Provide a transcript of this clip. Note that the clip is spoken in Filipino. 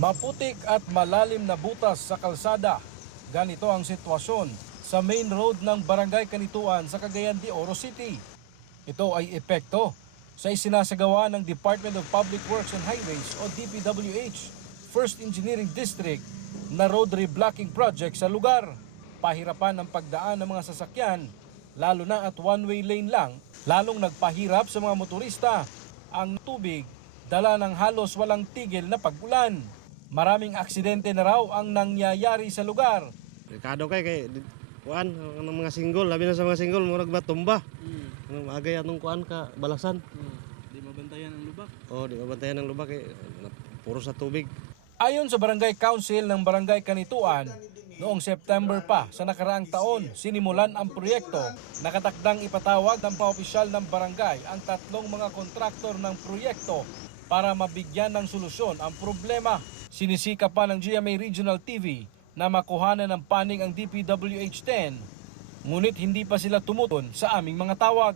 Maputik at malalim na butas sa kalsada. Ganito ang sitwasyon sa main road ng Barangay Kanituan sa Cagayan de Oro City. Ito ay epekto sa isinasagawa ng Department of Public Works and Highways o DPWH First Engineering District na road reblocking project sa lugar. Pahirapan ang pagdaan ng mga sasakyan, lalo na at one-way lane lang, lalong nagpahirap sa mga motorista. Ang tubig dala ng halos walang tigil na pag-ulan. Maraming aksidente na raw ang nangyayari sa lugar. Delikado kay kuan ng mga single, labi na sa mga single murag batumba. Agay anong kuan ka balasan. Di mabantayan ang lubak. Oh, di mabantayan ng lubak kay puro sa tubig. Ayon sa Barangay Council ng Barangay Kanituan, noong September pa sa nakaraang taon, sinimulan ang proyekto. Nakatakdang ipatawag ng paopisyal ng barangay ang tatlong mga kontraktor ng proyekto para mabigyan ng solusyon ang problema. Sinisika pa ng GMA Regional TV na makuhanan ng panig ang DPWH-10, ngunit hindi pa sila tumuton sa aming mga tawag.